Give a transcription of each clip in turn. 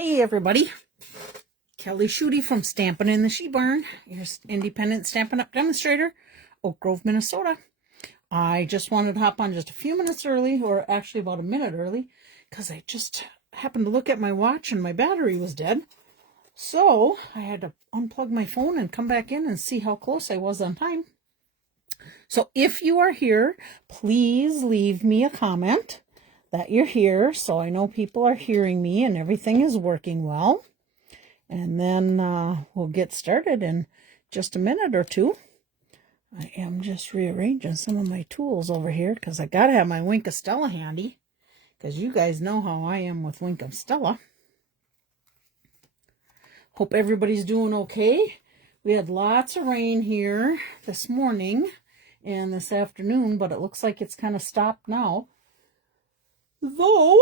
Hey everybody, Kelly Schudi from Stampin' in the She Barn, your independent Stampin' Up demonstrator, Oak Grove, Minnesota. I just wanted to hop on just a few minutes early, or actually about a minute early, because I just happened to look at my watch and my battery was dead. So I had to unplug my phone and come back in and see how close I was on time. So if you are here, please leave me a comment that you're here, so I know people are hearing me and everything is working well. And then we'll get started in just a minute or two. I am just rearranging some of my tools over here because I got to have my Wink of Stella handy, because you guys know how I am with Wink of Stella. Hope everybody's doing okay. We had lots of rain here this morning and this afternoon, but it looks like it's kind of stopped now. Though,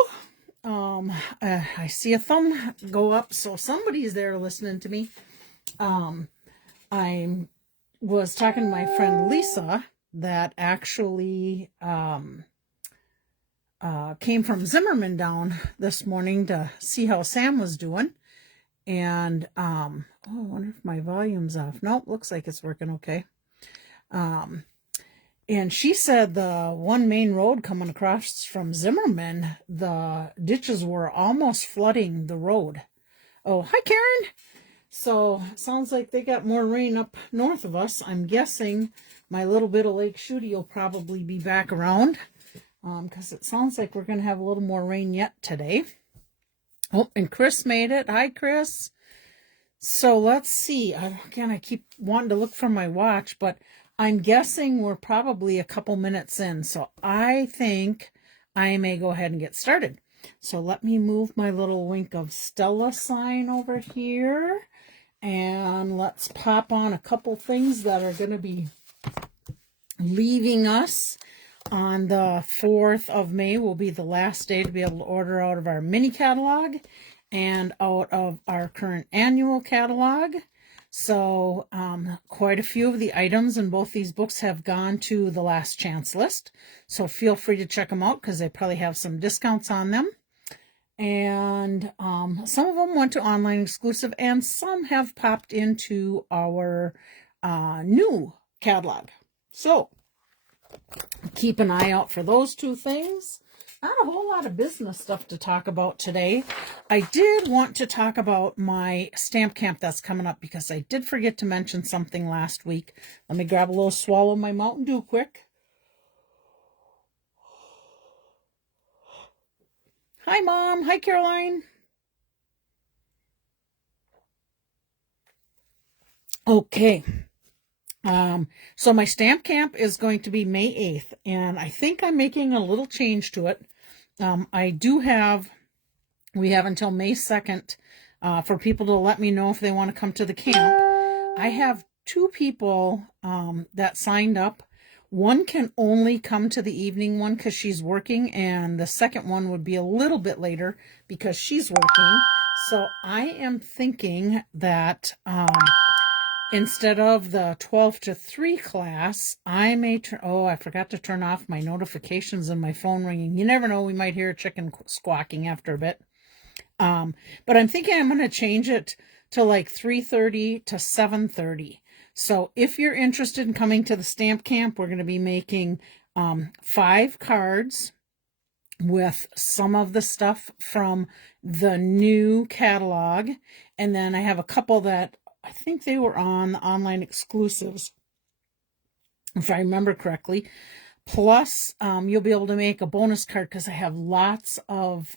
I see a thumb go up, so somebody's there listening to me. I was talking to my friend Lisa that actually came from Zimmerman down this morning to see how Sam was doing. And, oh, I wonder if my volume's off. Nope, looks like it's working okay. And she said the one main road coming across from Zimmerman, the ditches were almost flooding the road. Oh, hi, Karen. So, sounds like they got more rain up north of us. I'm guessing my little bit of Lake Schudi will probably be back around, because it sounds like we're going to have a little more rain yet today. Oh, and Chris made it. Hi, Chris. So, let's see. Again, I keep wanting to look for my watch, but I'm guessing we're probably a couple minutes in, so I think I may go ahead and get started. So let me move my little Wink of Stella sign over here, and let's pop on a couple things that are going to be leaving us on the 4th of May. Will be the last day to be able to order out of our mini catalog and out of our current annual catalog. So quite a few of the items in both these books have gone to the last chance list. So feel free to check them out because they probably have some discounts on them. And some of them went to online exclusive and some have popped into our new catalog. So keep an eye out for those two things. Not a whole lot of business stuff to talk about today. I did want to talk about my stamp camp that's coming up because I did forget to mention something last week. Let me grab a little swallow of my Mountain Dew quick. Hi, Mom. Hi, Caroline. Okay. So my stamp camp is going to be May 8th, and I think I'm making a little change to it. We have until May 2nd for people to let me know if they want to come to the camp. I have 2 people that signed up. One can only come to the evening one because she's working, and the second one would be a little bit later because she's working. So I am thinking that instead of the 12 to 3 class, I may turn... Oh, I forgot to turn off my notifications and my phone ringing. You never know, we might hear a chicken squawking after a bit. But I'm thinking I'm going to change it to like 3:30 to 7:30. So if you're interested in coming to the stamp camp, we're going to be making 5 cards with some of the stuff from the new catalog. And then I have a couple that I think they were on the online exclusives, if I remember correctly. Plus, you'll be able to make a bonus card because I have lots of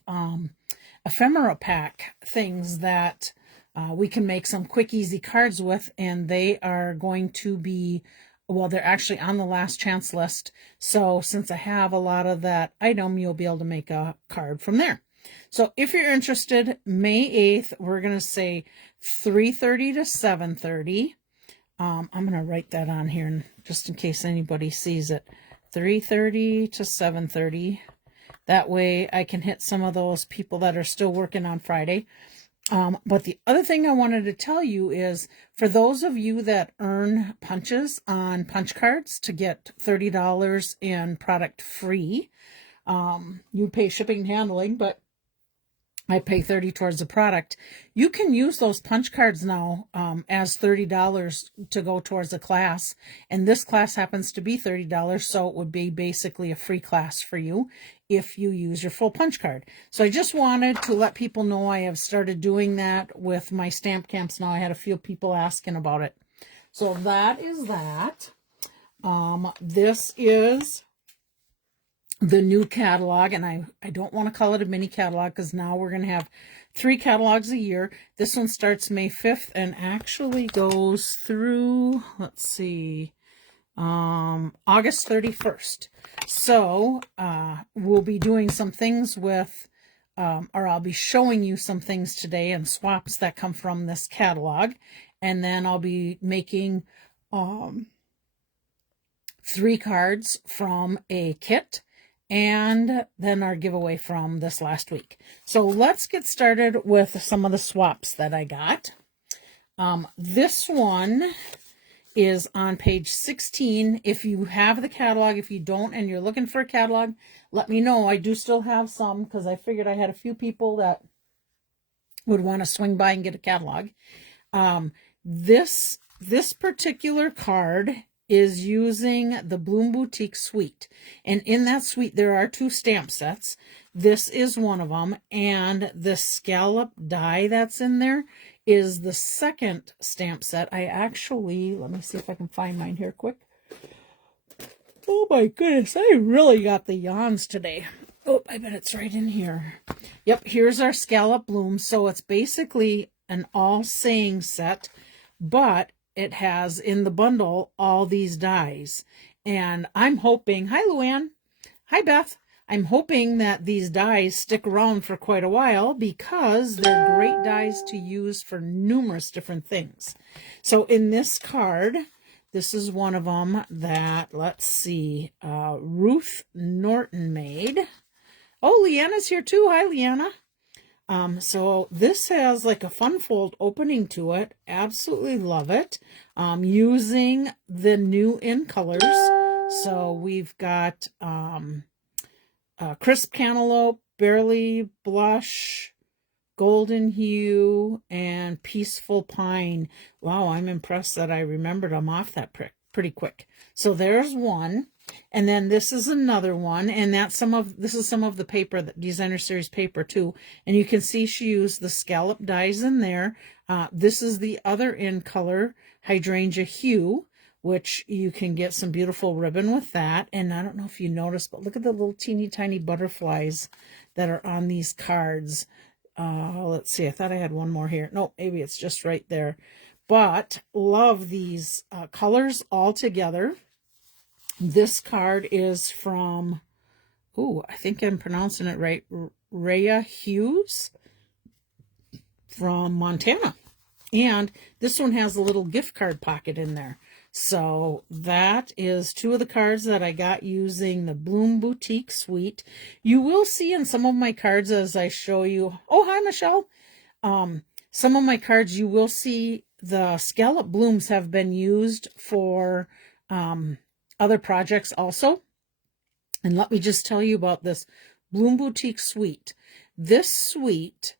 ephemera pack things that we can make some quick, easy cards with, and they are going to be, well, they're actually on the last chance list. So since I have a lot of that item, you'll be able to make a card from there. So if you're interested, May 8th, we're going to say 3:30 to 7:30. I'm going to write that on here just in case anybody sees it. 3:30 to 7:30. That way I can hit some of those people that are still working on Friday. But the other thing I wanted to tell you is for those of you that earn punches on punch cards to get $30 in product free, you pay shipping and handling, but I pay $30 towards the product. You can use those punch cards now as $30 to go towards a class. And this class happens to be $30, so it would be basically a free class for you if you use your full punch card. So I just wanted to let people know I have started doing that with my stamp camps now. I had a few people asking about it. So that is that. This is the new catalog, and I don't want to call it a mini catalog because now we're going to have 3 catalogs a year. This one starts May 5th and actually goes through, let's see, August 31st. So we'll be doing some things with, or I'll be showing you some things today and swaps that come from this catalog. And then I'll be making 3 cards from a kit, and then our giveaway from this last week. So let's get started with some of the swaps that I got. This one is on page 16. If you have the catalog, if you don't and you're looking for a catalog, let me know. I do still have some because I figured I had a few people that would want to swing by and get a catalog. This particular card is using the Bloom Boutique suite. And in that suite, there are 2 stamp sets. This is one of them. And the scallop die that's in there is the second stamp set. I actually, let me see if I can find mine here quick. Oh my goodness, I really got the yawns today. Oh, I bet it's right in here. Yep, here's our scallop bloom. So it's basically an all saying set, but it has in the bundle all these dies. And I'm hoping, hi Luann, hi Beth, I'm hoping that these dies stick around for quite a while because they're great dies to use for numerous different things. So in this card, this is one of them that, let's see, Ruth Norton made. Oh, Leanna's here too. Hi, Leanna. So this has like a fun fold opening to it. Absolutely love it. Using the new in colors. So we've got crisp cantaloupe, barely blush, golden hue, and peaceful pine. Wow, I'm impressed that I remembered them off that pretty quick. So there's one. And then this is another one, and that's this is some of the paper, the designer series paper too. And you can see she used the scallop dies in there. This is the other in color, hydrangea hue, which you can get some beautiful ribbon with that. And I don't know if you noticed, but look at the little teeny tiny butterflies that are on these cards. Let's see, I thought I had one more here. No, maybe it's just right there. But love these colors all together. This card is from, I think I'm pronouncing it right, Rhea Hughes from Montana. And this one has a little gift card pocket in there. So that is 2 of the cards that I got using the Bloom Boutique suite. You will see in some of my cards as I show you. Oh, hi, Michelle. Some of my cards, you will see the scallop blooms have been used for other projects also. And let me just tell you about this Bloom Boutique suite. This suite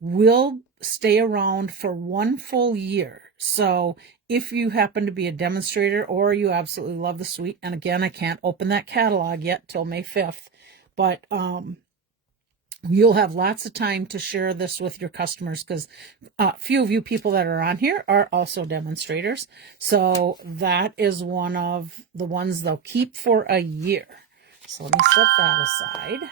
will stay around for 1 full year. So if you happen to be a demonstrator or you absolutely love the suite, and again, I can't open that catalog yet till May 5th, but you'll have lots of time to share this with your customers because a few of you people that are on here are also demonstrators. So that is one of the ones they'll keep for a year. So let me set that aside.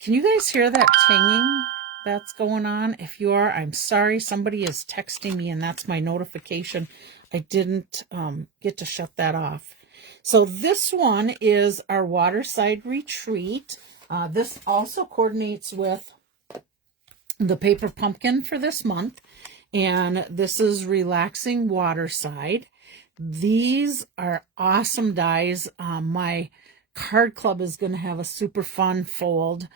Can you guys hear that tinging that's going on? If you are, I'm sorry. Somebody is texting me and that's my notification. I didn't get to shut that off. So this one is our Waterside Retreat. This also coordinates with the paper pumpkin for this month. And this is Relaxing Waterside. These are awesome dies. My card club is going to have a super fun fold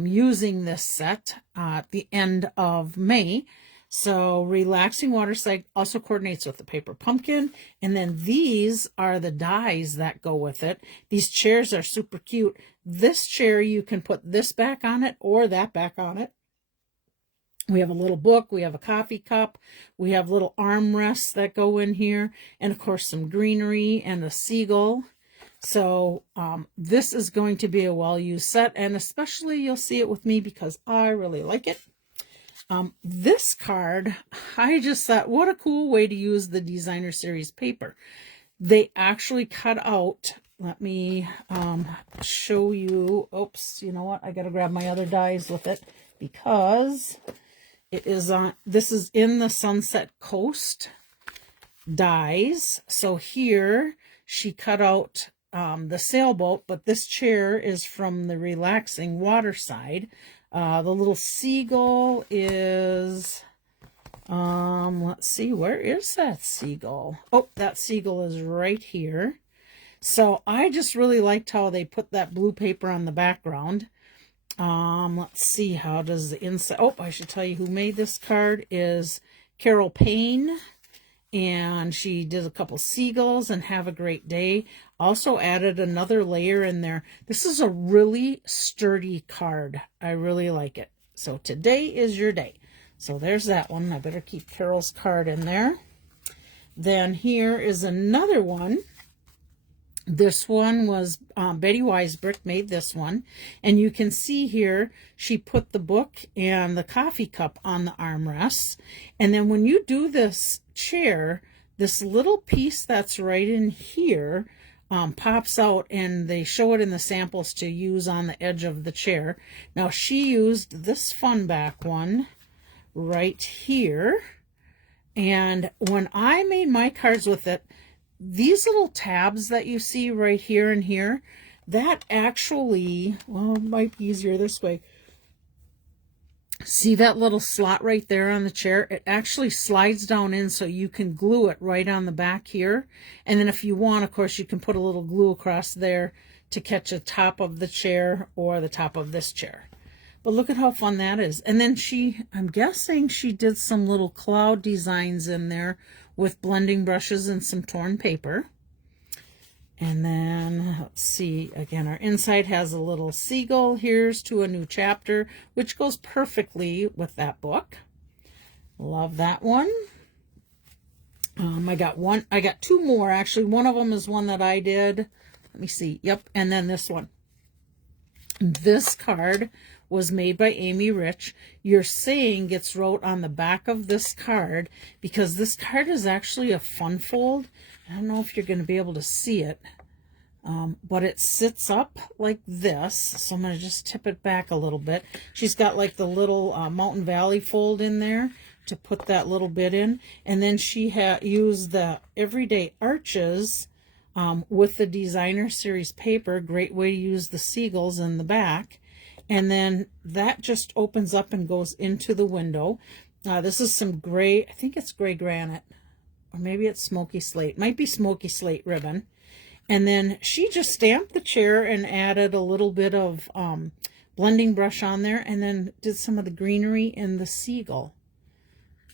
using this set at the end of May. So relaxing water slide also coordinates with the paper pumpkin. And then these are the dies that go with it. These chairs are super cute. This chair, you can put this back on it or that back on it. We have a little book, we have a coffee cup, we have little armrests that go in here, and of course some greenery and a seagull. So this is going to be a well-used set, and especially you'll see it with me because I really like it. This card, I just thought, what a cool way to use the designer series paper. They actually cut out, let me show you, oops, you know what, I gotta grab my other dies with it because it is on, this is in the Sunset Coast dies. So here she cut out the sailboat, but this chair is from the relaxing water side. The little seagull is, let's see, where is that seagull? Oh, that seagull is right here. So I just really liked how they put that blue paper on the background. Let's see, how does the inside, oh, I should tell you who made this card is Carol Payne, and she did a couple seagulls and Have a Great Day. Also added another layer in there. This is a really sturdy card. I really like it. So today is your day. So there's that one. I better keep Carol's card in there. Then here is another one. This one was Betty Weisbrick made this one, and you can see here she put the book and the coffee cup on the armrests. And then when you do this chair, this little piece that's right in here pops out, and they show it in the samples to use on the edge of the chair. Now she used this fun back one right here, and when I made my cards with it, these little tabs that you see right here and here, that actually, well, it might be easier this way. See that little slot right there on the chair? It actually slides down in so you can glue it right on the back here. And then if you want, of course, you can put a little glue across there to catch the top of the chair or the top of this chair. But look at how fun that is. And then I'm guessing she did some little cloud designs in there with blending brushes and some torn paper. And then, let's see, again, our inside has a little seagull. Here's to a new chapter, which goes perfectly with that book. Love that one. I got two more, actually. One of them is one that I did. Let me see. Yep, and then this one. This card was made by Amy Rich. Your saying gets wrote on the back of this card because this card is actually a fun fold. I don't know if you're going to be able to see it, but it sits up like this. So I'm going to just tip it back a little bit. She's got like the little Mountain Valley fold in there to put that little bit in. And then she used the Everyday Arches with the designer series paper. Great way to use the seagulls in the back. And then that just opens up and goes into the window. This is some gray, I think it's gray granite, or maybe it's smoky slate. Might be smoky slate ribbon. And then she just stamped the chair and added a little bit of blending brush on there, and then did some of the greenery in the seagull.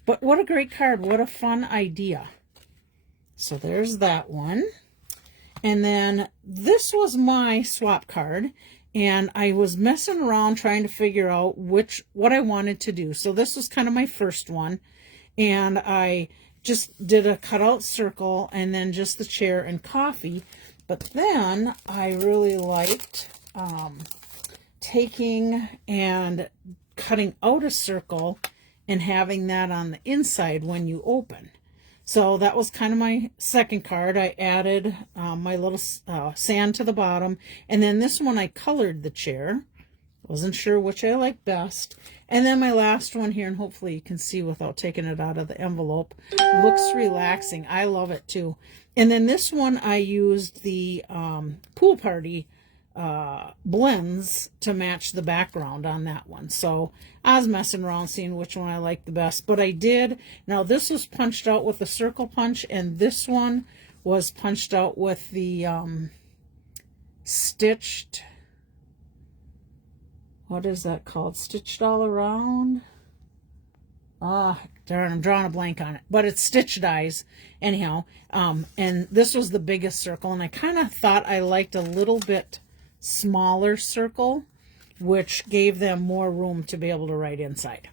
But what a great card. What a fun idea. So there's that one. And then this was my swap card, and I was messing around trying to figure out what I wanted to do. So this was kind of my first one, and I just did a cutout circle and then just the chair and coffee. But then I really liked taking and cutting out a circle and having that on the inside when you open. So that was kind of my second card. I added my little sand to the bottom. And then this one I colored the chair. Wasn't sure which I like best. And then my last one here, and hopefully you can see without taking it out of the envelope, looks relaxing. I love it too. And then this one I used the pool party blends to match the background on that one. So I was messing around seeing which one I liked the best, but I did. Now this was punched out with a circle punch, and this one was punched out with the stitched, what is that called? Stitched all around? Darn, I'm drawing a blank on it, but it's stitch dies anyhow. And this was the biggest circle, and I kind of thought I liked a little bit smaller circle, which gave them more room to be able to write inside.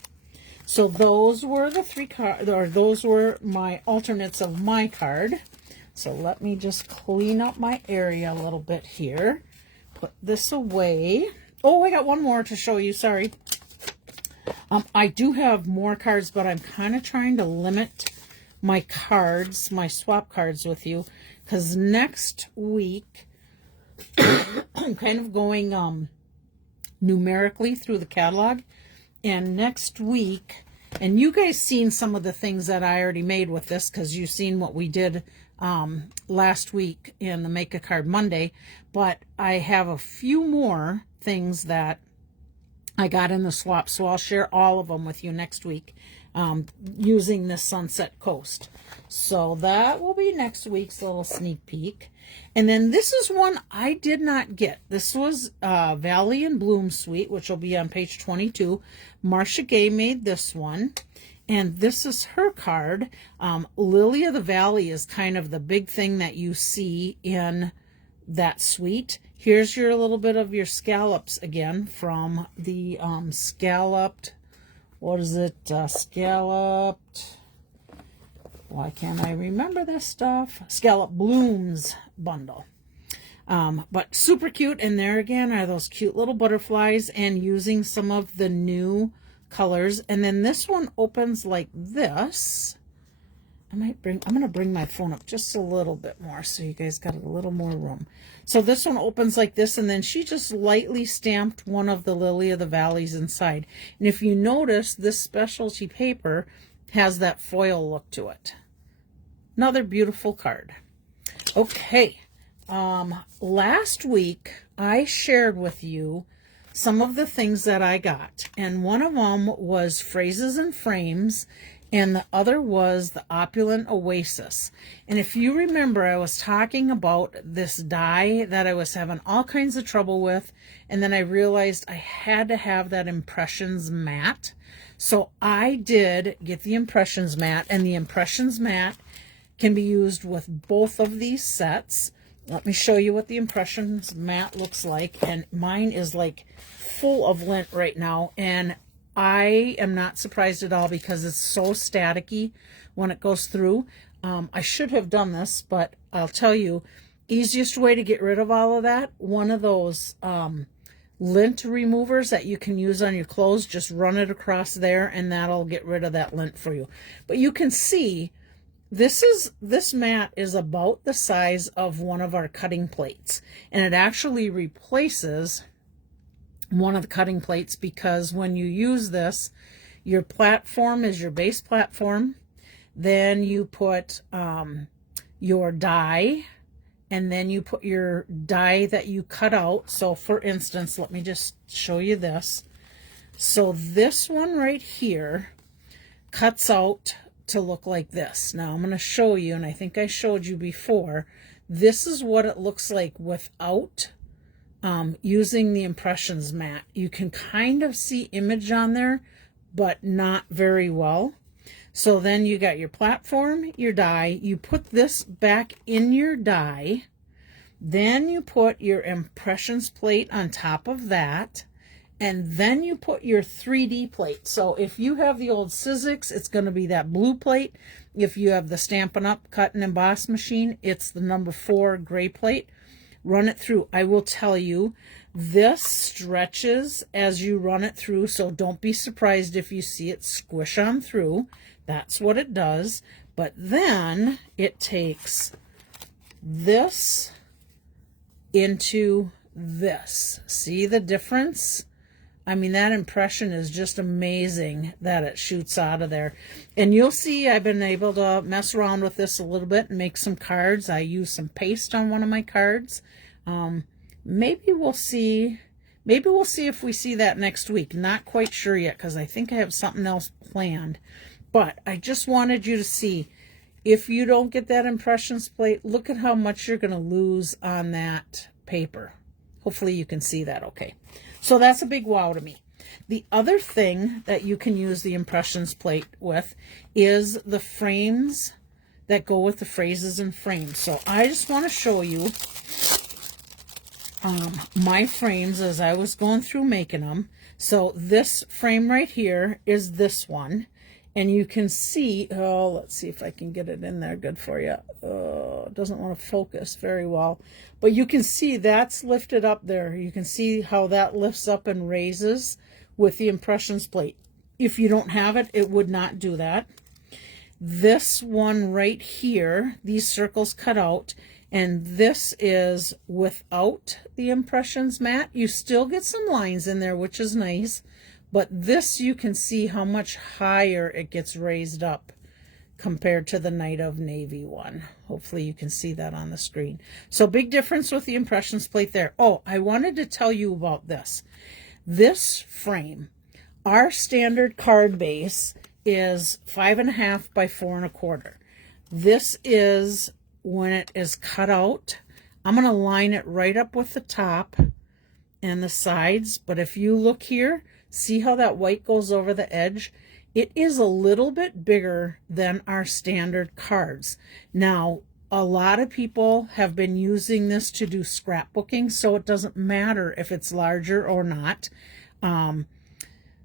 So those were the three cards, or those were my alternates of my card. So let me just clean up my area a little bit here. Put this away. Oh, I got one more to show you. Sorry. I do have more cards, but I'm kind of trying to limit my cards, my swap cards with you, because next week I'm kind of going numerically through the catalog, and next week, and you guys seen some of the things that I already made with this, because you've seen what we did last week in the Make a Card Monday, but I have a few more things that I got in the swap, so I'll share all of them with you next week using this Sunset Coast. So that will be next week's little sneak peek. And then this is one I did not get. This was Valley and Bloom Suite, which will be on page 22. Marcia Gay made this one. And this is her card. Lily of the Valley is kind of the big thing that you see in that suite. Here's your little bit of your scallops again from the scalloped, what is it, scalloped, why can't I remember this stuff? Scallop Blooms bundle. But super cute, and there again are those cute little butterflies and using some of the new colors. And then this one opens like this. I'm going to bring my phone up just a little bit more so you guys got a little more room. So this one opens like this, and then she just lightly stamped one of the Lily of the Valleys inside. And if you notice, this specialty paper has that foil look to it. Another beautiful card. Okay. Last week, I shared with you some of the things that I got. And one of them was Phrases and Frames, and the other was the Opulent Oasis. And if you remember, I was talking about this die that I was having all kinds of trouble with, and then I realized I had to have that Impressions mat. So I did get the Impressions mat, and the Impressions mat can be used with both of these sets. Let me show you what the Impressions mat looks like, and mine is like full of lint right now, and I am not surprised at all because it's so staticky when it goes through. I should have done this, but I'll tell you, easiest way to get rid of all of that, one of those lint removers that you can use on your clothes, just run it across there and that'll get rid of that lint for you. But you can see this mat is about the size of one of our cutting plates, and it actually replaces one of the cutting plates, because when you use this, your platform is your base platform, then you put your die, and then you put your die that you cut out. So for instance, let me just show you this. So this one right here cuts out to look like this. Now I'm going to show you, and I think I showed you before, this is what it looks like without using the Impressions mat. You can kind of see image on there, but not very well. So then you got your platform, your die, you put this back in your die, then you put your Impressions plate on top of that, and then you put your 3D plate. So if you have the old Sizzix, it's going to be that blue plate. If you have the Stampin' Up cut and emboss machine, it's the number 4 gray plate. Run it through. I will tell you, this stretches as you run it through, so don't be surprised if you see it squish on through. That's what it does. But then it takes this into this. See the difference? I mean, that impression is just amazing that it shoots out of there. And you'll see I've been able to mess around with this a little bit and make some cards. I use some paste on one of my cards. Maybe we'll see if we see that next week. Not quite sure yet, because I think I have something else planned. But I just wanted you to see, if you don't get that Impressions plate, look at how much you're going to lose on that paper. Hopefully you can see that okay. So that's a big wow to me. The other thing that you can use the impressions plate with is the frames that go with the phrases and frames. So I just want to show you my frames as I was going through making them. So this frame right here is this one. And you can see, oh, let's see if I can get it in there good for you. It doesn't want to focus very well. But you can see that's lifted up there. You can see how that lifts up and raises with the impressions plate. If you don't have it, it would not do that. This one right here, these circles cut out, and this is without the impressions mat. You still get some lines in there, which is nice. But this, you can see how much higher it gets raised up compared to the Night of Navy one. Hopefully you can see that on the screen. So big difference with the impressions plate there. Oh, I wanted to tell you about this. This frame, our standard card base is 5.5 by 4 1/4. This is when it is cut out. I'm going to line it right up with the top and the sides. But if you look here, see how that white goes over the edge? It is a little bit bigger than our standard cards. Now, a lot of people have been using this to do scrapbooking, so it doesn't matter if it's larger or not.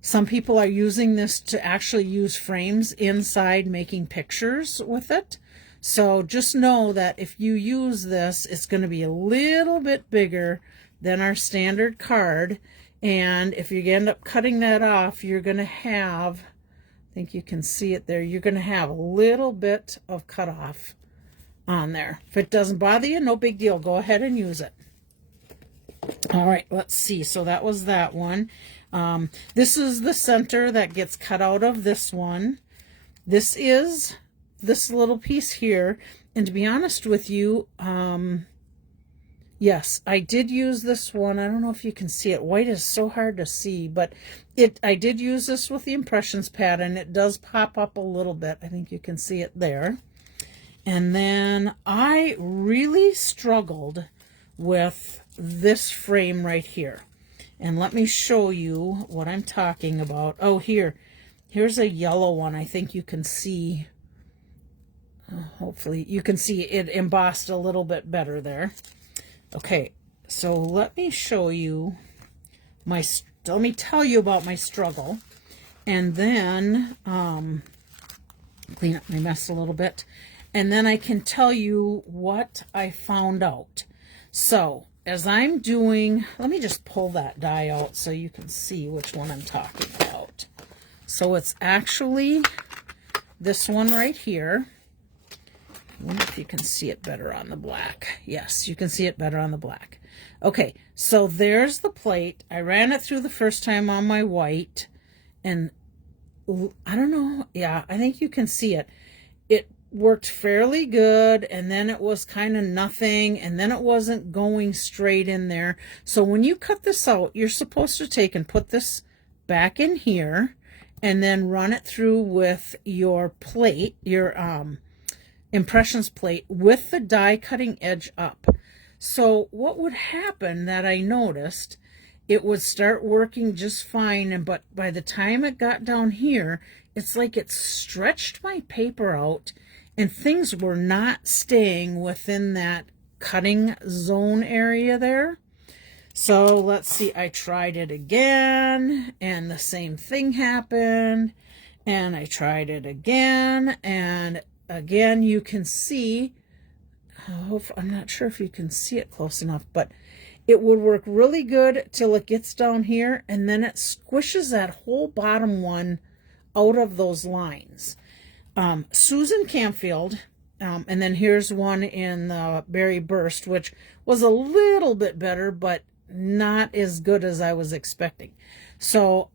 Some people are using this to actually use frames inside making pictures with it. So just know that if you use this, it's going to be a little bit bigger than our standard card. And if you end up cutting that off, you're going to have, I think you can see it there, you're going to have a little bit of cutoff on there. If it doesn't bother you, no big deal. Go ahead and use it. All right, let's see. So that was that one. This is the center that gets cut out of this one. This is this little piece here. And to be honest with you, yes, I did use this one. I don't know if you can see it. White is so hard to see, but I did use this with the impressions pad, and it does pop up a little bit. I think you can see it there. And then I really struggled with this frame right here. And let me show you what I'm talking about. Oh, here's a yellow one. I think you can see, hopefully you can see it embossed a little bit better there. Okay, so let me show you let me tell you about my struggle, and then clean up my mess a little bit, and then I can tell you what I found out. So as I'm doing, let me just pull that die out so you can see which one I'm talking about. So it's actually this one right here. I wonder if you can see it better on the black. Yes, you can see it better on the black. Okay, so there's the plate. I ran it through the first time on my white, and I don't know. Yeah, I think you can see it. It worked fairly good, and then it was kind of nothing, and then it wasn't going straight in there. So when you cut this out, you're supposed to take and put this back in here, and then run it through with your plate, your impressions plate, with the die cutting edge up. So what would happen that I noticed, it would start working just fine, but by the time it got down here, it's like it stretched my paper out, and things were not staying within that cutting zone area there. So let's see, I tried it again, and the same thing happened, and I tried it again, and again, you can see, I'm not sure if you can see it close enough, but it would work really good till it gets down here, and then it squishes that whole bottom one out of those lines. Susan Campfield, and then here's one in the Berry Burst, which was a little bit better, but not as good as I was expecting. So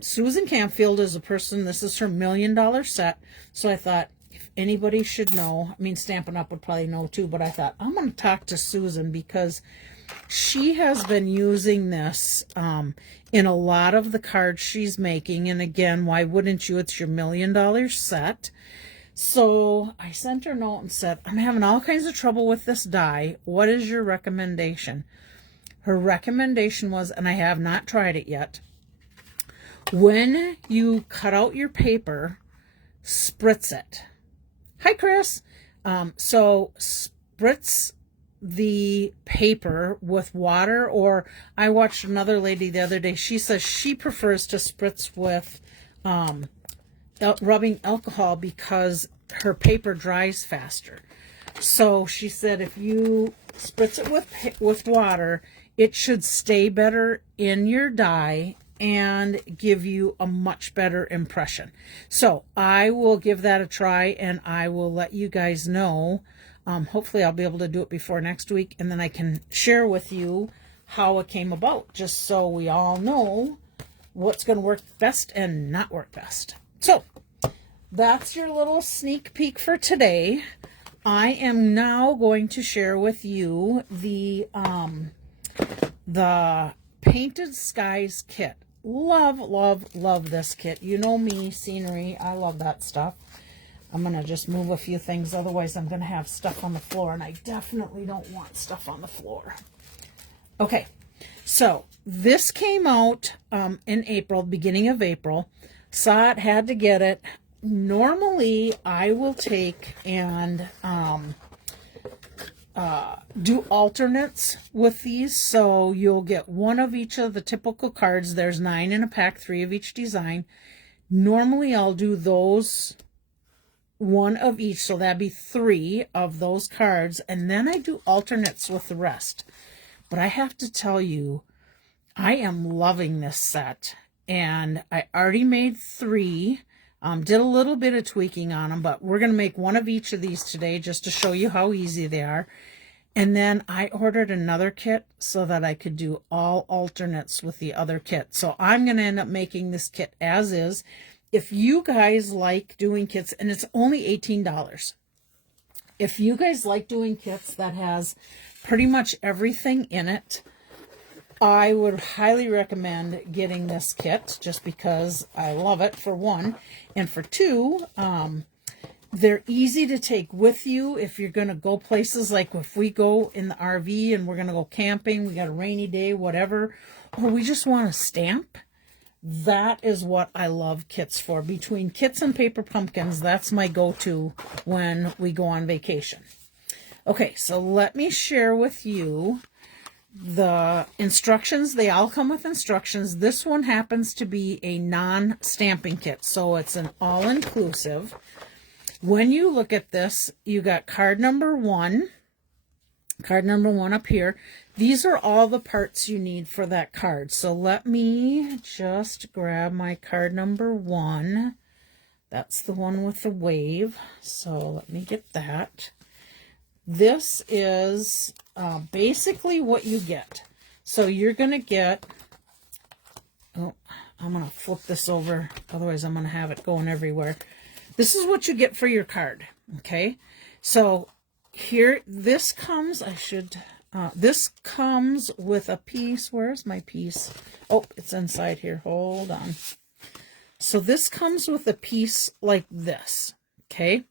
Susan Campfield is a person, this is her $1 million set, so I thought, anybody should know. I mean, Stampin' Up would probably know too, but I thought I'm going to talk to Susan because she has been using this in a lot of the cards she's making. And again, why wouldn't you? It's your $1 million set. So I sent her a note and said, I'm having all kinds of trouble with this die. What is your recommendation? Her recommendation was, and I have not tried it yet, When you cut out your paper, spritz it. Hi, Chris. So spritz the paper with water, or I watched another lady the other day. She says she prefers to spritz with rubbing alcohol because her paper dries faster. So she said if you spritz it with water, it should stay better in your die and give you a much better impression. So I will give that a try, and I will let you guys know. Hopefully I'll be able to do it before next week, and then I can share with you how it came about, just so we all know what's going to work best and not work best. So that's your little sneak peek for today. I am now going to share with you the Painted Skies kit. Love, love, love this kit. You know me, scenery. I love that stuff. I'm going to just move a few things. Otherwise, I'm going to have stuff on the floor, and I definitely don't want stuff on the floor. Okay, so this came out in April, beginning of April. Saw it, had to get it. Normally, I will take and do alternates with these, so you'll get one of each of the typical cards. There's 9 in a pack, 3 of each design. Normally, I'll do those, one of each, so that'd be 3 of those cards, and then I do alternates with the rest. But I have to tell you, I am loving this set, and I already made 3. Did a little bit of tweaking on them, but we're going to make one of each of these today just to show you how easy they are. And then I ordered another kit so that I could do all alternates with the other kit. So I'm going to end up making this kit as is. If you guys like doing kits, and it's only $18. If you guys like doing kits that has pretty much everything in it, I would highly recommend getting this kit just because I love it, for one. And for two, they're easy to take with you if you're going to go places, like if we go in the RV and we're going to go camping, we got a rainy day, whatever, or we just want to stamp. That is what I love kits for. Between kits and paper pumpkins, that's my go-to when we go on vacation. Okay, so let me share with you the instructions. They all come with instructions. This one happens to be a non-stamping kit, so it's an all-inclusive. When you look at this, you got card number 1 up here. These are all the parts you need for that card. So let me just grab my card number 1. That's the one with the wave. So let me get that. This is basically what you get. So you're going to get, oh, I'm going to flip this over. Otherwise, I'm going to have it going everywhere. This is what you get for your card. Okay. So here, this comes, this comes with a piece. Where's my piece? Oh, it's inside here. Hold on. So this comes with a piece like this. Okay.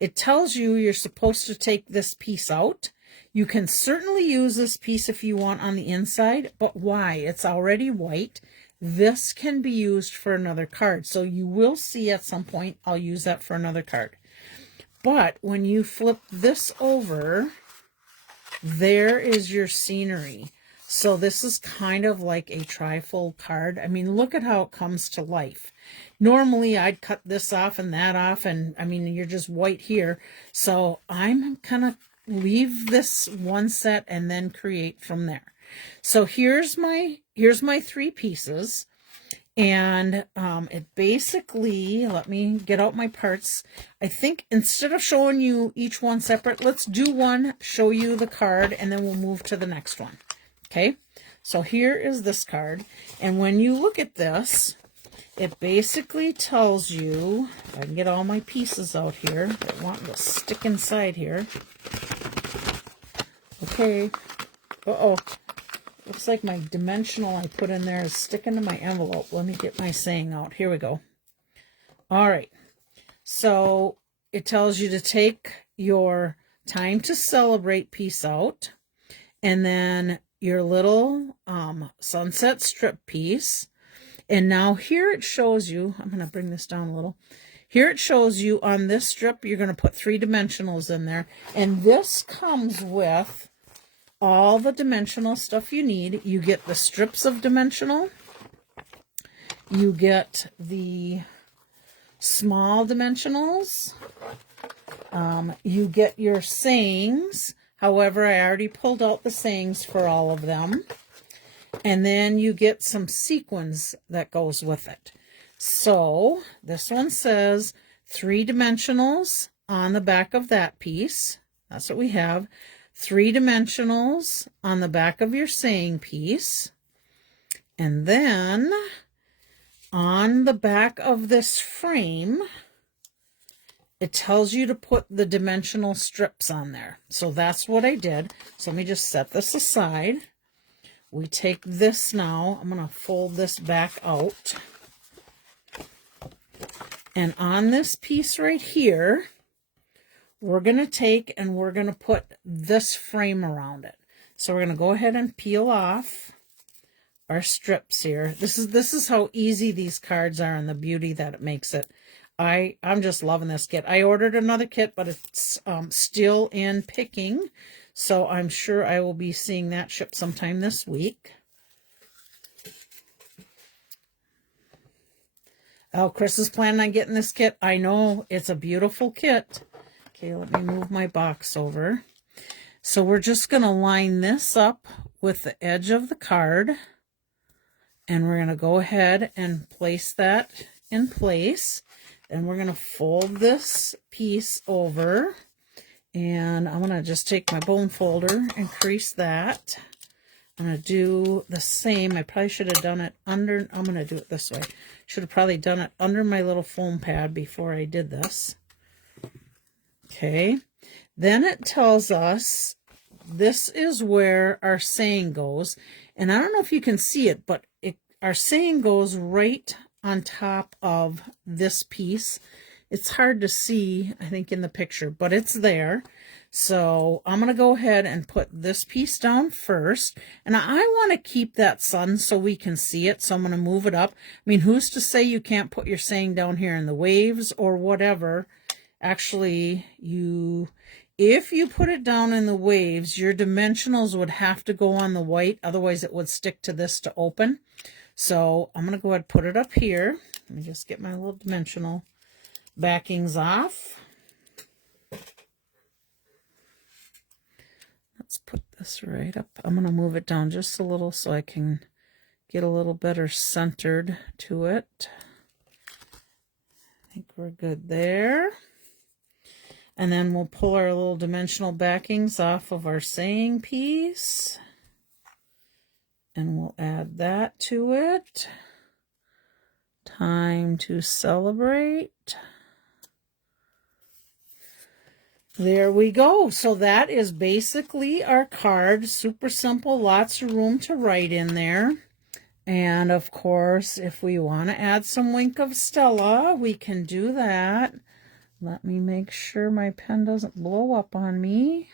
It tells you you're supposed to take this piece out. You can certainly use this piece if you want on the inside, but why? It's already white. This can be used for another card. So you will see at some point I'll use that for another card. But when you flip this over, there is your scenery. So this is kind of like a trifold card. I mean, look at how it comes to life. Normally, I'd cut this off and that off, and I mean, you're just white here. So I'm going to leave this one set and then create from there. So here's my 3 pieces. And it basically, let me get out my parts. I think instead of showing you each one separate, let's do one, show you the card, and then we'll move to the next one. Okay, so here is this card. And when you look at this, it basically tells you, if I can get all my pieces out here, I want to stick inside here. Okay, uh-oh. Looks like my dimensional I put in there is sticking to my envelope. Let me get my saying out. Here we go. All right. So it tells you to take your time to celebrate piece out, and then your little sunset strip piece, And now here it shows you, I'm going to bring this down a little. Here it shows you on this strip, you're going to put 3 dimensionals in there. And this comes with all the dimensional stuff you need. You get the strips of dimensional. You get the small dimensionals. You get your sayings. However, I already pulled out the sayings for all of them. And then you get some sequins that goes with it. So this one says 3 dimensionals on the back of that piece. That's what we have. 3 dimensionals on the back of your saying piece. And then on the back of this frame, it tells you to put the dimensional strips on there. So that's what I did. So let me just set this aside. We take this now. I'm going to fold this back out. And on this piece right here, we're going to take and we're going to put this frame around it. So we're going to go ahead and peel off our strips here. This is how easy these cards are and the beauty that it makes it. I'm just loving this kit. I ordered another kit, but it's still in picking. So I'm sure I will be seeing that ship sometime this week. Oh, Chris is planning on getting this kit. I know, it's a beautiful kit. Okay, let me move my box over. So we're just going to line this up with the edge of the card. And we're going to go ahead and place that in place. And we're going to fold this piece over. And I'm going to just take my bone folder and crease that. I'm going to do the same. I probably should have done it under, I'm going to do it this way. Should have probably done it under my little foam pad before I did this. Okay. Then it tells us this is where our saying goes. And I don't know if you can see it, but our saying goes right on top of this piece. It's hard to see, I think, in the picture, but it's there. So I'm going to go ahead and put this piece down first. And I want to keep that sun so we can see it. So I'm going to move it up. I mean, who's to say you can't put your saying down here in the waves or whatever? Actually, if you put it down in the waves, your dimensionals would have to go on the white. Otherwise, it would stick to this to open. So I'm going to go ahead and put it up here. Let me just get my little dimensional backings off. Let's put this right up. I'm going to move it down just a little so I can get a little better centered to it. I think we're good there. And then we'll pull our little dimensional backings off of our saying piece. And we'll add that to it. Time to celebrate. There we go. So that is basically our card. Super simple, lots of room to write in there. And of course, if we want to add some Wink of Stella, we can do that. Let me make sure my pen doesn't blow up on me.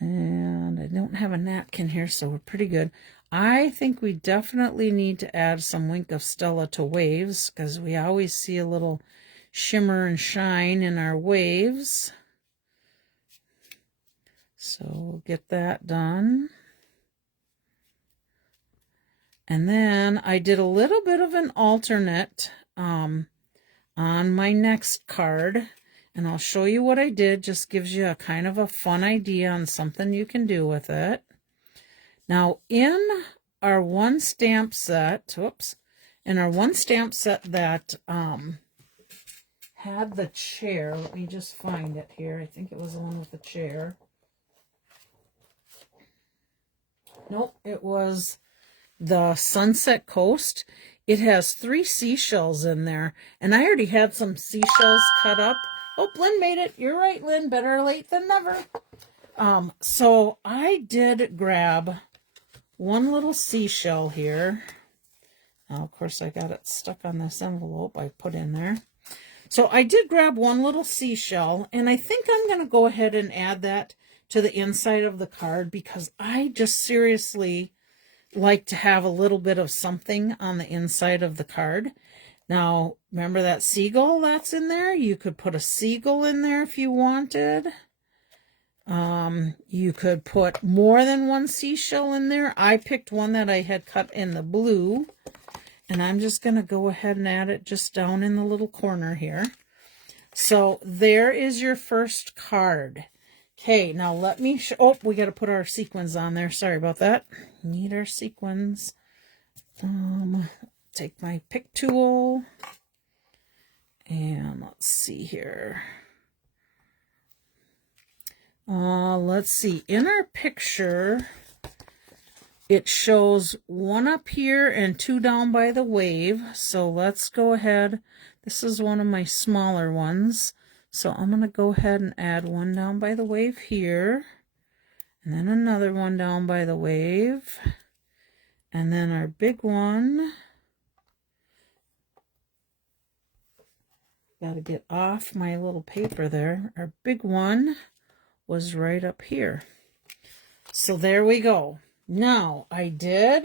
And I don't have a napkin here, so we're pretty good. I think we definitely need to add some Wink of Stella to waves, because we always see a little shimmer and shine in our waves. So we'll get that done. And then I did a little bit of an alternate on my next card. And I'll show you what I did. Just gives you a kind of a fun idea on something you can do with it. Now, in our one stamp set, that had the chair, let me just find it here. I think it was the one with the chair. Nope, it was the Sunset Coast. It has 3 seashells in there, and I already had some seashells cut up. Oh, Lynn made it. You're right, Lynn. Better late than never. So I did grab one little seashell here. Now, of course, I got it stuck on this envelope I put in there. So I did grab one little seashell, and I think I'm going to go ahead and add that to the inside of the card, because I just seriously like to have a little bit of something on the inside of the card. Now, remember that seagull that's in there? You could put a seagull in there if you wanted. You could put more than one seashell in there. I picked one that I had cut in the blue, and I'm just going to go ahead and add it just down in the little corner here. So there is your first card. Okay, now let me show, oh, we got to put our sequins on there. Sorry about that. Need our sequins. Take my pick tool, and let's see here. Let's see. In our picture, it shows one up here and two down by the wave. So let's go ahead. This is one of my smaller ones. So I'm going to go ahead and add one down by the wave here. And then another one down by the wave. And then our big one. Got to get off my little paper there. Our big one was right up here. So there we go. Now I did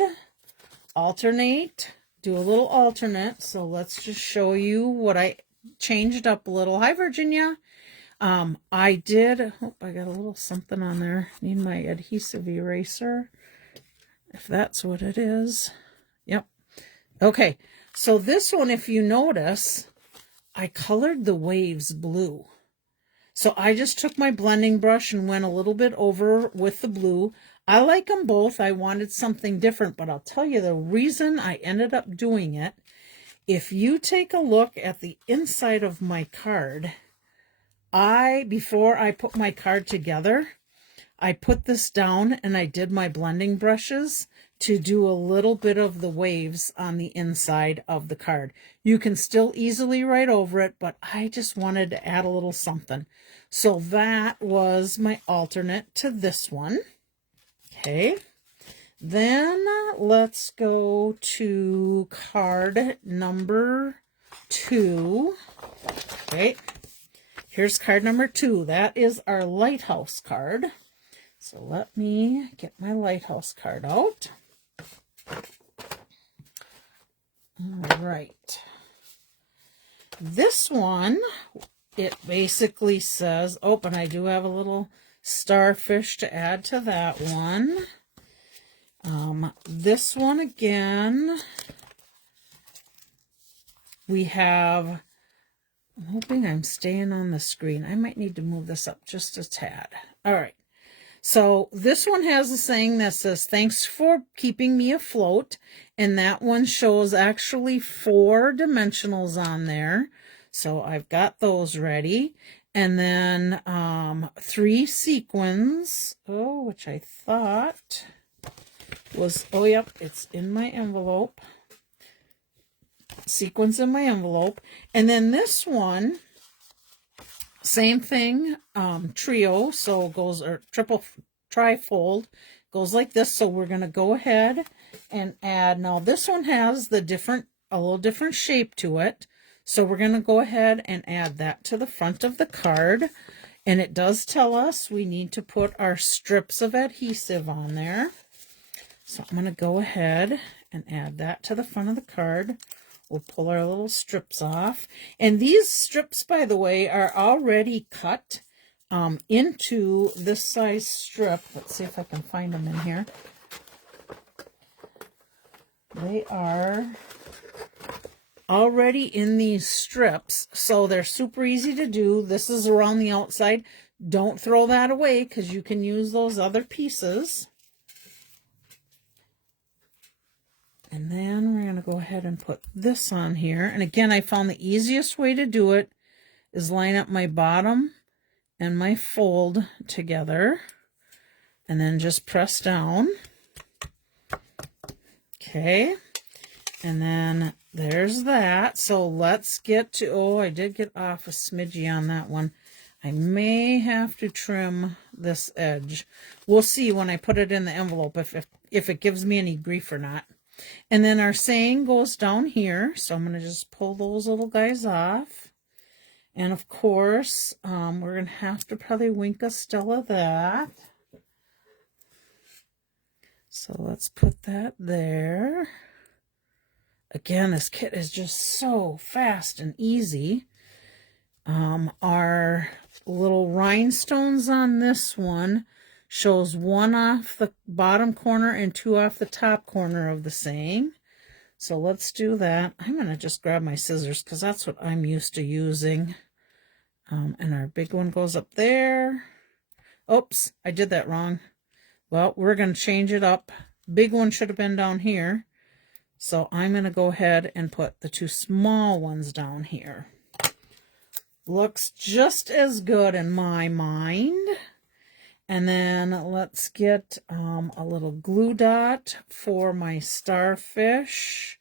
alternate, do a little alternate. So let's just show you what I changed up a little. Hi, Virginia. I did, oh, I got a little something on there. Need my adhesive eraser, if that's what it is. Yep. Okay. So this one, if you notice, I colored the waves blue. So I just took my blending brush and went a little bit over with the blue. I like them both. I wanted something different, but I'll tell you the reason I ended up doing it. If you take a look at the inside of my card, before I put my card together, I put this down and I did my blending brushes to do a little bit of the waves on the inside of the card. You can still easily write over it, but I just wanted to add a little something. So that was my alternate to this one. Okay. Then let's go to card number 2. Okay. Here's card number 2. That is our lighthouse card. So let me get my lighthouse card out. All right. This one, it basically says, oh, and I do have a little starfish to add to that one. This one again, we have, I'm hoping I'm staying on the screen. I might need to move this up just a tad. All right. So this one has a saying that says, thanks for keeping me afloat. And that one shows actually 4 dimensionals on there. So I've got those ready. And then 3 sequins, which I thought was, oh, yep, it's in my envelope. Sequins in my envelope. And then this one, same thing, trio, so it goes, or trifold, goes like this. So we're going to go ahead and add, now this one has a little different shape to it. So we're going to go ahead and add that to the front of the card. And it does tell us we need to put our strips of adhesive on there. So I'm going to go ahead and add that to the front of the card. We'll pull our little strips off. And these strips, by the way, are already cut into this size strip. Let's see if I can find them in here. They are already in these strips, so they're super easy to do. This is around the outside. Don't throw that away because you can use those other pieces. And then we're going to go ahead and put this on here. And again, I found the easiest way to do it is line up my bottom and my fold together. And then just press down. Okay. And then there's that. So let's get to, oh, I did get off a smidgy on that one. I may have to trim this edge. We'll see when I put it in the envelope if it gives me any grief or not. And then our saying goes down here. So I'm going to just pull those little guys off. And of course, we're going to have to probably wink a Stella that. So let's put that there. Again, this kit is just so fast and easy. Our little rhinestones on this one shows 1 off the bottom corner and 2 off the top corner of the saying. So let's do that. I'm going to just grab my scissors because that's what I'm used to using. And our big one goes up there. Oops, I did that wrong. Well, we're going to change it up. Big one should have been down here. So I'm going to go ahead and put the 2 small ones down here. Looks just as good in my mind. And then let's get a little glue dot for my starfish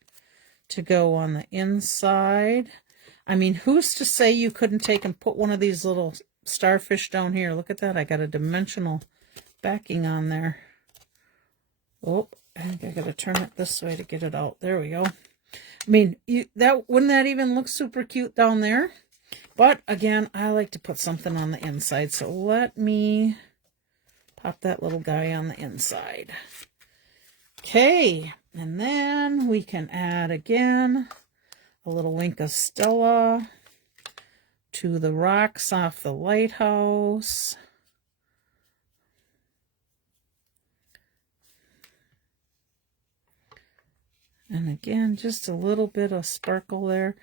to go on the inside. I mean, who's to say you couldn't take and put one of these little starfish down here? Look at that. I got a dimensional backing on there. Oh, I think I got to turn it this way to get it out. There we go. I mean, wouldn't that even look super cute down there? But again, I like to put something on the inside. So let me pop that little guy on the inside. Okay, and then we can add again a little wink of Stella to the rocks off the lighthouse. And again, just a little bit of sparkle there.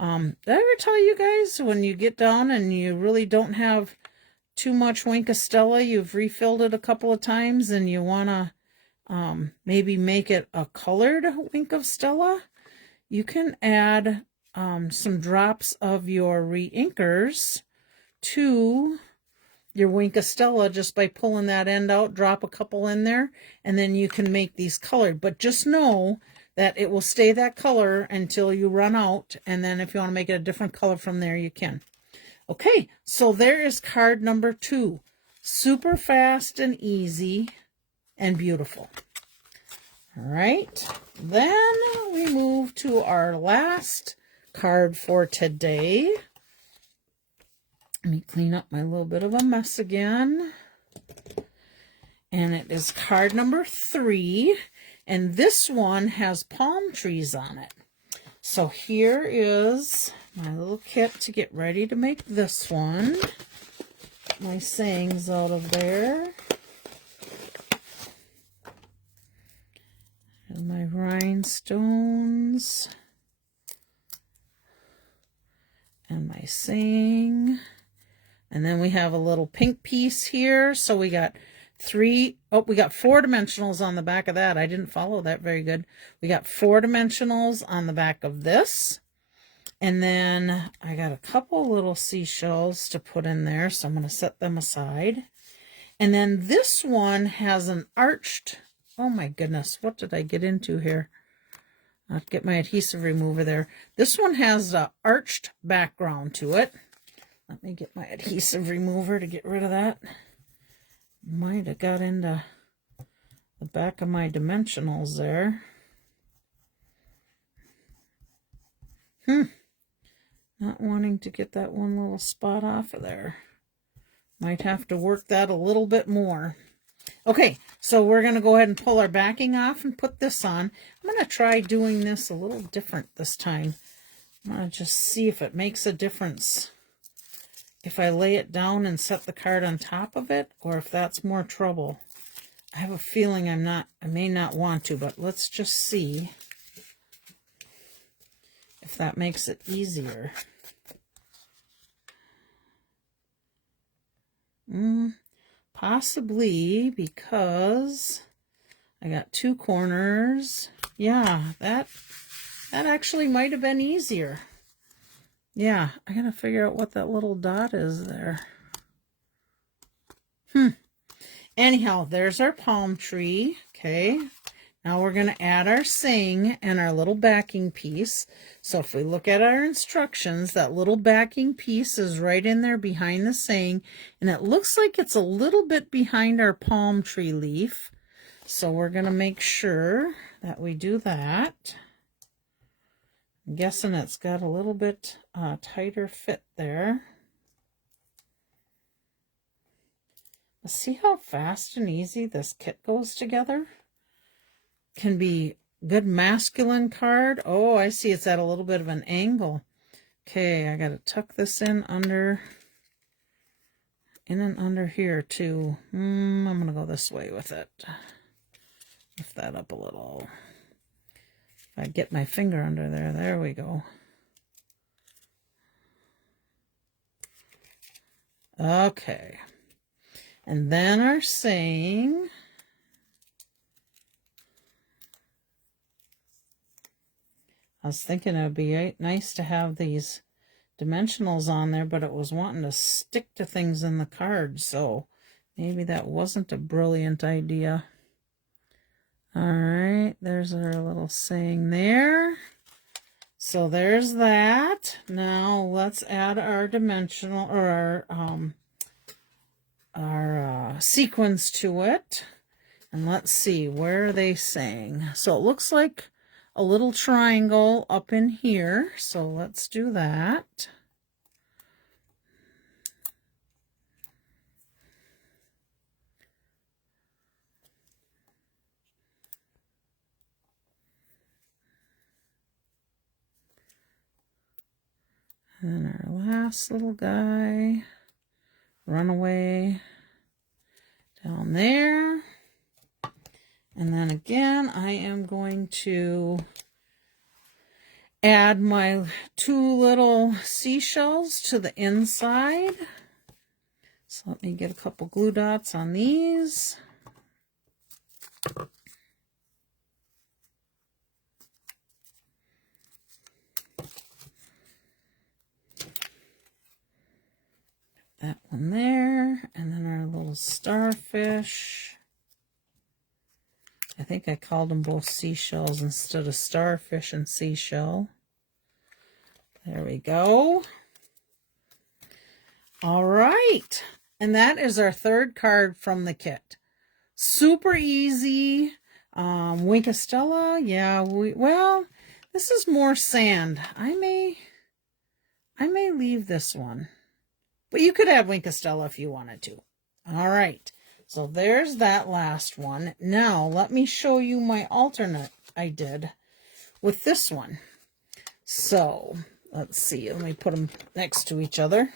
Did I ever tell you guys when you get down and you really don't have too much wink of Stella, you've refilled it a couple of times and you want to maybe make it a colored wink of Stella, you can add some drops of your re-inkers to your wink of Stella just by pulling that end out, drop a couple in there, and then you can make these colored. But just know that it will stay that color until you run out, and then if you want to make it a different color from there, you can. Okay, so there is card number 2. Super fast and easy and beautiful. All right, then we move to our last card for today. Let me clean up my little bit of a mess again. And it is card number 3. And this one has palm trees on it. So here is my little kit to get ready to make this one. Get my sayings out of there. And my rhinestones. And my saying. And then we have a little pink piece here. So we got we got 4 dimensionals on the back of that. I didn't follow that very good. We got 4 dimensionals on the back of this. And then I got a couple little seashells to put in there, so I'm going to set them aside. And then this one has an arched, oh my goodness, what did I get into here? I'll get my adhesive remover there. This one has an arched background to it. Let me get my adhesive remover to get rid of that. Might have got into the back of my dimensionals there. Not wanting to get that one little spot off of there. Might have to work that a little bit more. Okay, so we're going to go ahead and pull our backing off and put this on. I'm going to try doing this a little different this time. I'm going to just see if it makes a difference. If I lay it down and set the card on top of it, or if that's more trouble. I have a feeling I may not want to, but let's just see if that makes it easier. Possibly, because I got 2 corners. Yeah, that actually might have been easier. Yeah, I gotta figure out what that little dot is there. Anyhow, there's our palm tree. Okay, now we're gonna add our saying and our little backing piece. So if we look at our instructions, that little backing piece is right in there behind the saying, and it looks like it's a little bit behind our palm tree leaf. So we're gonna make sure that we do that. I'm guessing it's got a little bit tighter fit there. Let's see how fast and easy this kit goes together. can be good masculine card. Oh, I see it's at a little bit of an angle. Okay, I got to tuck this in and under here too. I'm going to go this way with it. Lift that up a little. If I get my finger under there, there we go. Okay. And then our saying. I was thinking it would be nice to have these dimensionals on there, but it was wanting to stick to things in the card, so maybe that wasn't a brilliant idea. All right, there's our little saying there. So there's that. Now let's add our dimensional, or our sequins to it. And let's see, where are they saying? So it looks like a little triangle up in here. So let's do that. And our last little guy, runaway, down there. And then again, I am going to add my 2 little seashells to the inside. So let me get a couple glue dots on these. That one there, and then our little starfish. I think I called them both seashells instead of starfish and seashell. There we go. All right, and that is our 3rd card from the kit. Super easy. Winkastella, yeah. Well, this is more sand. I may leave this one. But you could have Winkastella if you wanted to. All right. So there's that last one. Now let me show you my alternate I did with this one. So let's see. Let me put them next to each other.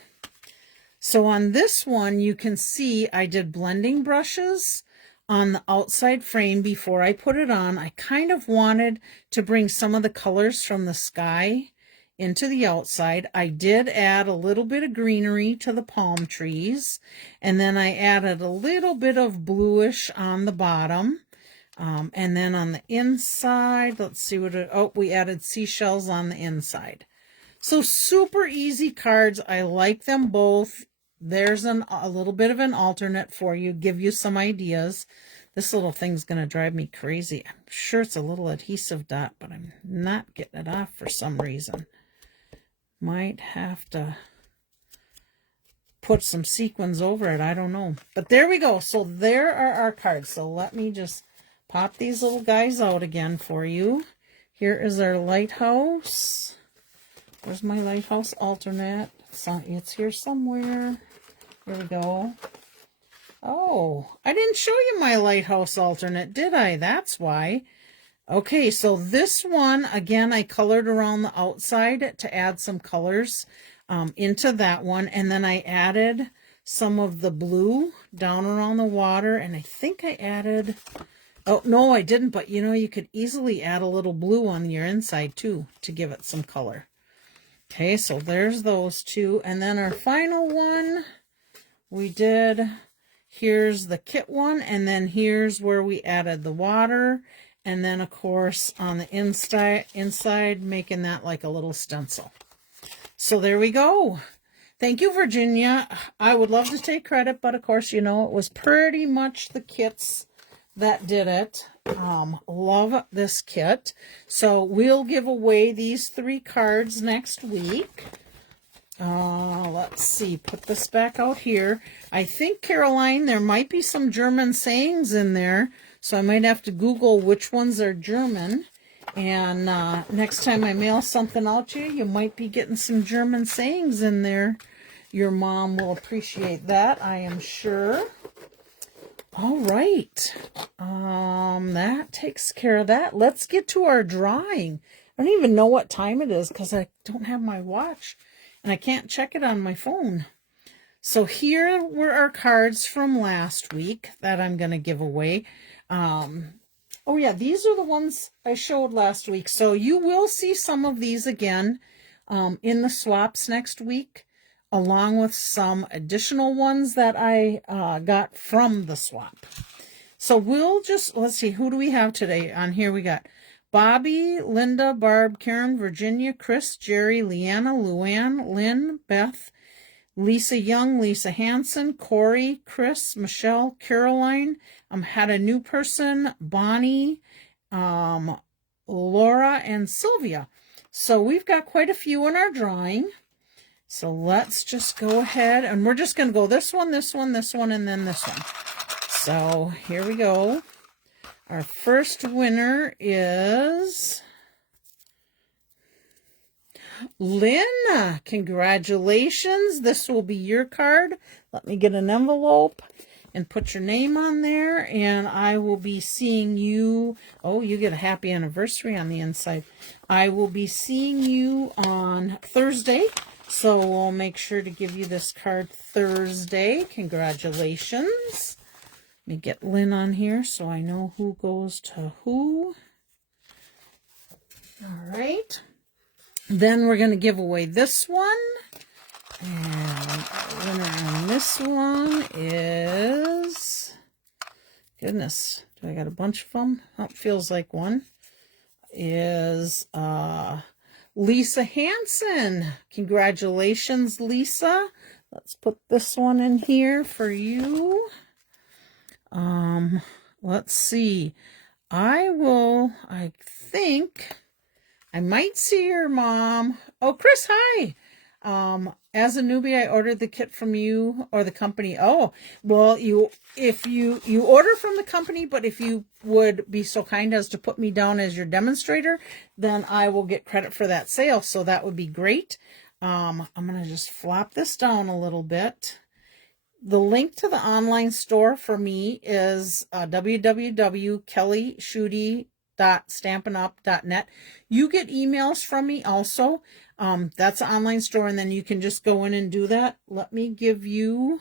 So on this one, you can see I did blending brushes on the outside frame before I put it on. I kind of wanted to bring some of the colors from the sky into the outside. I did add a little bit of greenery to the palm trees, and then I added a little bit of bluish on the bottom, and then on the inside, let's see what we added seashells on the inside. So super easy cards. I like them both. There's a little bit of an alternate for you, give you some ideas. This little thing's going to drive me crazy. I'm sure it's a little adhesive dot, but I'm not getting it off for some reason. Might have to put some sequins over it. I don't know. But there we go. So there are our cards. So let me just pop these little guys out again for you. Here is our lighthouse. Where's my lighthouse alternate? It's here somewhere. Here we go. Oh, I didn't show you my lighthouse alternate, did I? That's why. Okay, so this one, again, I colored around the outside to add some colors into that one. And then I added some of the blue down around the water. And I think I added, oh, no, I didn't. But, you know, you could easily add a little blue on your inside, too, to give it some color. Okay, so there's those 2. And then our final one, we did, here's the kit one. And then here's where we added the water. And then, of course, on the inside, making that like a little stencil. So there we go. Thank you, Virginia. I would love to take credit, but of course, you know, it was pretty much the kits that did it. Love this kit. So we'll give away these 3 cards next week. Let's see, put this back out here. I think, Caroline, there might be some German sayings in there. So I might have to Google which ones are German. And next time I mail something out to you, you might be getting some German sayings in there. Your mom will appreciate that, I am sure. All right. That takes care of that. Let's get to our drawing. I don't even know what time it is because I don't have my watch and I can't check it on my phone. So here were our cards from last week that I'm going to give away. Oh yeah, these are the ones I showed last week. So you will see some of these again in the swaps next week, along with some additional ones that I got from the swap. So we'll just, let's see, who do we have today? On here we got Bobby, Linda, Barb, Karen, Virginia, Chris, Jerry, Leanna, Luann, Lynn, Beth, Lisa Young, Lisa Hanson, Corey, Chris, Michelle, Caroline. Had a new person, Bonnie, Laura, and Sylvia. So we've got quite a few in our drawing. So let's just go ahead, and we're just going to go this one, this one, this one, and then this one. So here we go. Our first winner is Lynn. Congratulations. This will be your card. Let me get an envelope and put your name on there, and I will be seeing you. Oh, you get a happy anniversary on the inside. I will be seeing you on Thursday, so we'll make sure to give you this card Thursday. Congratulations. Let me get Lynn on here so I know who goes to who. All right. Then we're going to give away this one. And our winner on this one is, goodness, do I got a bunch of them? Oh, it feels like one. Is Lisa Hanson. Congratulations, Lisa. Let's put this one in here for you. Let's see. I think I might see your mom. Oh, Chris, hi. As a newbie, I ordered the kit from you or the company. Oh, well, if you order from the company, but if you would be so kind as to put me down as your demonstrator, then I will get credit for that sale. So that would be great. I'm going to just flop this down a little bit. The link to the online store for me is www.kellyschudi.stampinup.net. You get emails from me also. That's an online store, and then you can just go in and do that. Let me give you,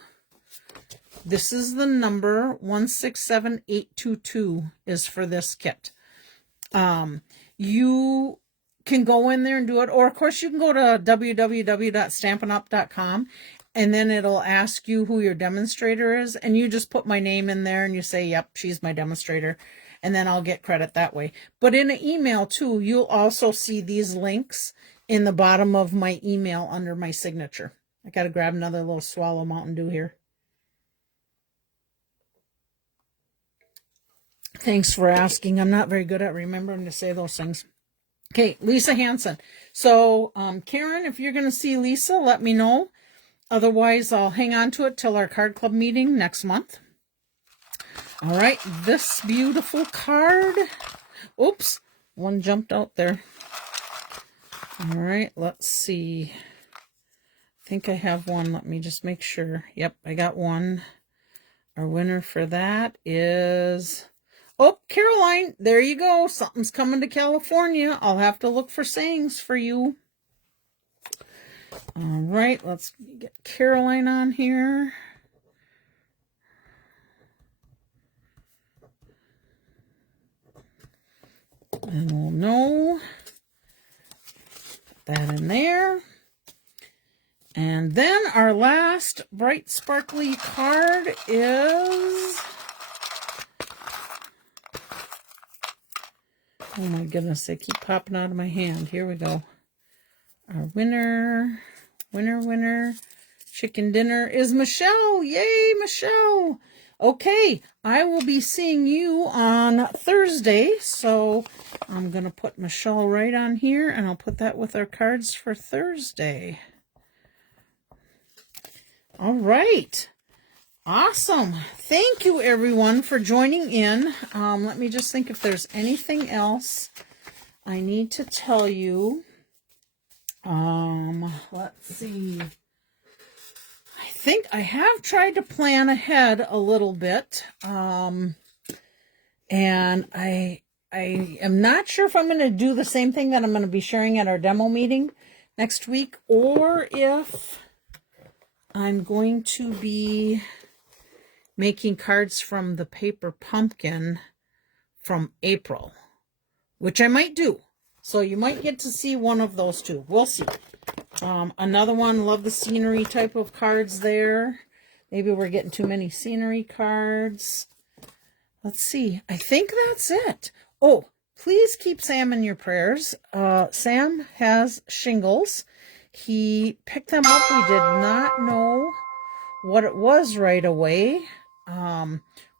this is the number 167822 is for this kit. You can go in there and do it, or of course you can go to www.stampinup.com, and then it'll ask you who your demonstrator is, and you just put my name in there and you say, yep, she's my demonstrator, and then I'll get credit that way. But in an email too, you'll also see these links in the bottom of my email under my signature. I got to grab another little swallow Mountain Dew here. Thanks for asking. I'm not very good at remembering to say those things. Okay, Lisa Hanson. So, Karen, if you're going to see Lisa, let me know. Otherwise, I'll hang on to it till our card club meeting next month. All right, this beautiful card. Oops, one jumped out there. All right, let's see. I think I have one. Let me just make sure. Yep, I got one. Our winner for that is... Oh, Caroline, there you go. Something's coming to California. I'll have to look for sayings for you. All right, let's get Caroline on here. And we'll know. Put that in there. And then our last bright sparkly card is... Oh my goodness, they keep popping out of my hand. Here we go. Our winner, chicken dinner is Michelle. Yay, Michelle. Okay, I will be seeing you on Thursday. So I'm going to put Michelle right on here, and I'll put that with our cards for Thursday. All right. Awesome. Thank you, everyone, for joining in. Let me just think if there's anything else I need to tell you. Let's see. I think I have tried to plan ahead a little bit. And I am not sure if I'm going to do the same thing that I'm going to be sharing at our demo meeting next week, or if I'm going to be making cards from the paper pumpkin from April, which I might do. So you might get to see one of those two. We'll see. Another one, love the scenery type of cards there. Maybe we're getting too many scenery cards. Let's see. I think that's it. Oh, please keep Sam in your prayers. Sam has shingles. He picked them up. We did not know what it was right away.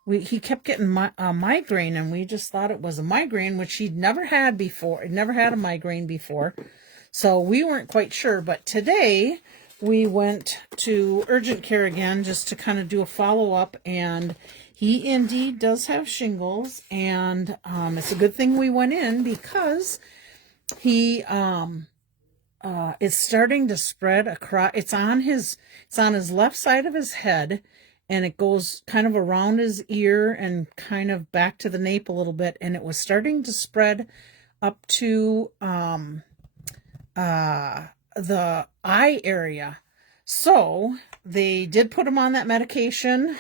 He kept getting a migraine, and we just thought it was a migraine, which he'd never had before. He'd never had a migraine before. So we weren't quite sure. But today we went to urgent care again just to kind of do a follow-up, and he indeed does have shingles. And it's a good thing we went in, because he it's starting to spread across. It's on his left side of his head, and it goes kind of around his ear and kind of back to the nape a little bit, and it was starting to spread up to the eye area. So they did put him on that medication.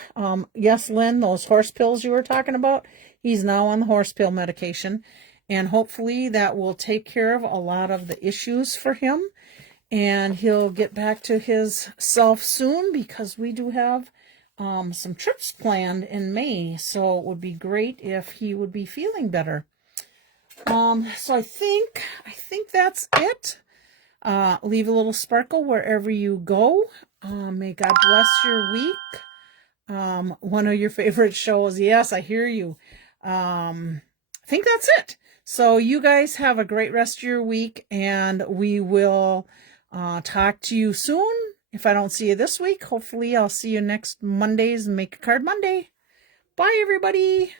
Yes, Lynn, those horse pills you were talking about, he's now on the horse pill medication. And hopefully that will take care of a lot of the issues for him. And he'll get back to his self soon, because we do have some trips planned in May. So it would be great if he would be feeling better. So I think that's it. Leave a little sparkle wherever you go. May God bless your week. One of your favorite shows. Yes, I hear you. I think that's it. So you guys have a great rest of your week, and we will talk to you soon. If I don't see you this week, hopefully I'll see you next Monday's Make a Card Monday. Bye, everybody.